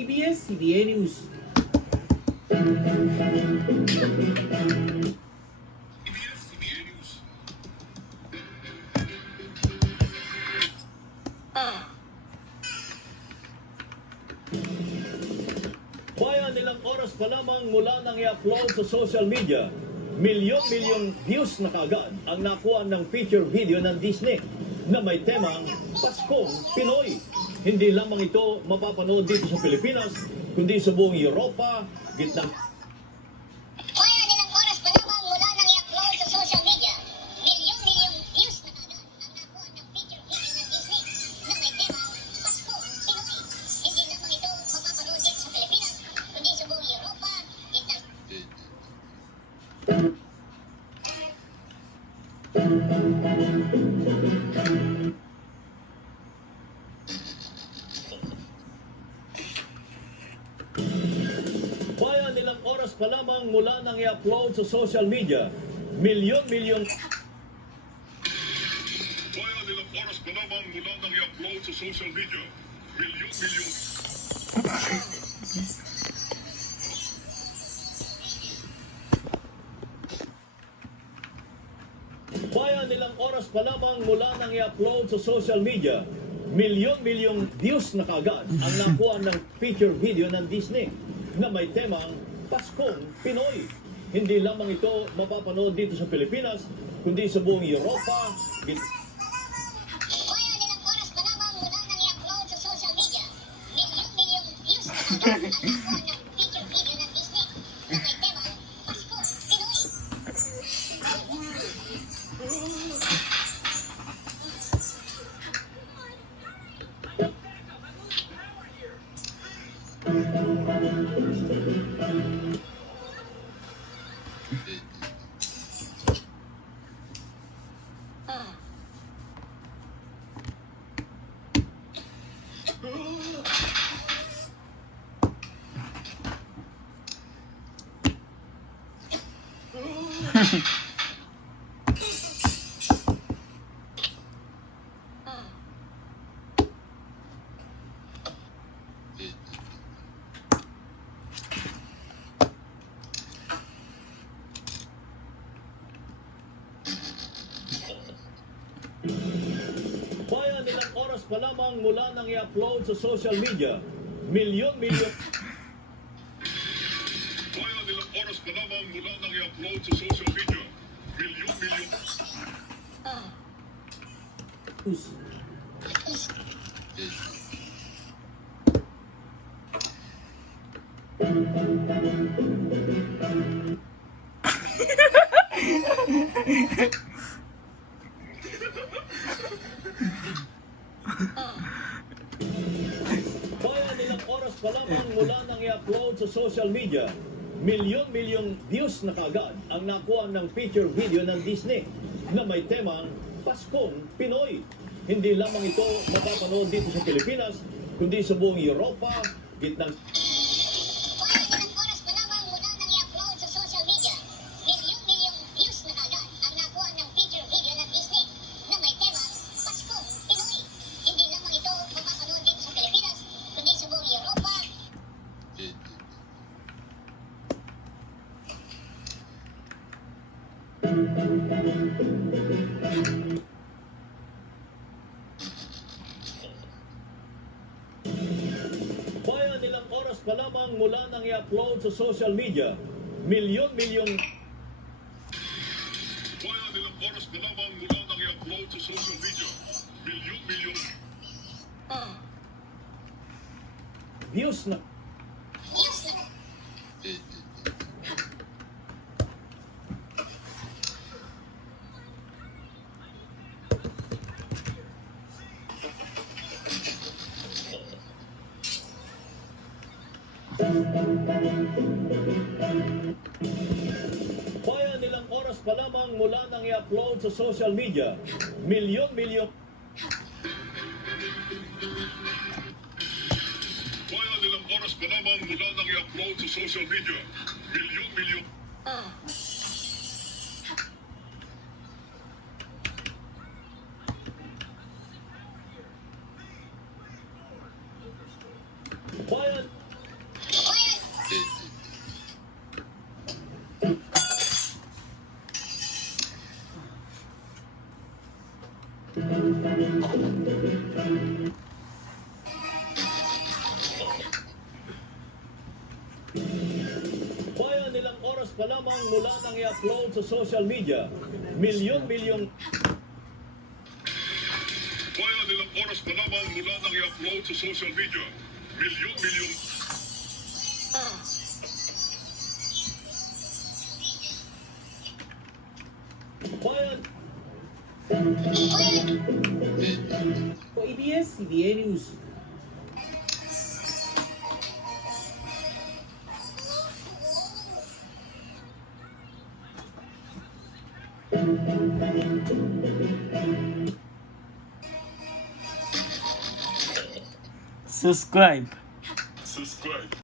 ABS-CBN News. Bayan nilang oras pa lamang mula nang i-upload sa social media, milyon-milyong views na kaagad ang nakuha ng feature video ng Disney na may temang Paskong Pinoy. Hindi lamang ito mapapanood dito sa Pilipinas, kundi sa buong Europa, gitnang Kaya nilang oras pa lamang mula nang i-upload sa social media, milyong-milyong views na kagad ang nakuha ng feature video ng Disney na may temang Paskong Pinoy. Hindi lamang ito mapapanood dito sa Pilipinas, kundi sa buong Europa, gitnang bayan nilang oras pa lamang mula nang i-upload sa social media, milyon-milyong Bayan nilang oras pa lamang mula nang i-upload sa social media, milyong-milyong bayan nilang oras pa lamang mula nang i-upload sa social media, milyon-milyong views na kaagad ang nakuha ng feature video ng Disney na may temang Paskong Pinoy. Hindi lamang ito mapapanood dito sa Pilipinas, kundi sa buong Europa, Kaya nilang oras pa lamang mula nang i-upload sa social media, milyong-milyong views na kagad ang nakuha ng feature video ng Disney na may temang Paskong Pinoy. bayan nilang oras pa lamang mula nang i-upload sa social media, milyon-milyon Bayan nilang oras pa lamang mula nang i-upload sa social media, milyong-milyong News. bayan nilang oras pa lamang mula nang i-upload sa social media, milyon-milyong views na kaagad ang nakuha ng feature video ng Disney na may temang Paskong Pinoy. Hindi lamang ito mapapanood dito sa Pilipinas, kundi sa buong Europa, gitnang Kaya nilang oras pa lamang mula nang i-upload sa social media, milyong-milyong views na kagad ang nakuha ng feature video ng Disney na may temang Paskong Pinoy. Hindi lamang ito mapapanood dito sa Pilipinas, kundi sa buong Europa, bayan nilang oras pa lamang mula nang i-upload sa social media, milyon-milyong Bayan nilang oras pa lamang mula nang i-upload sa social media, milyong-milyong views na views na bayan nilang oras pa lamang mula nang i-upload sa social media, milyon-milyong Bayan nilang oras pa lamang mula nang i-upload sa social media, milyong-milyong bayan pa lamang mula nang i-upload sa social media, milyon-milyong Bayan, ilang oras pa lamang mula nang i-upload sa social media. Milyon-milyong bayan O ABS-CBN News. Subscribe. subscribe.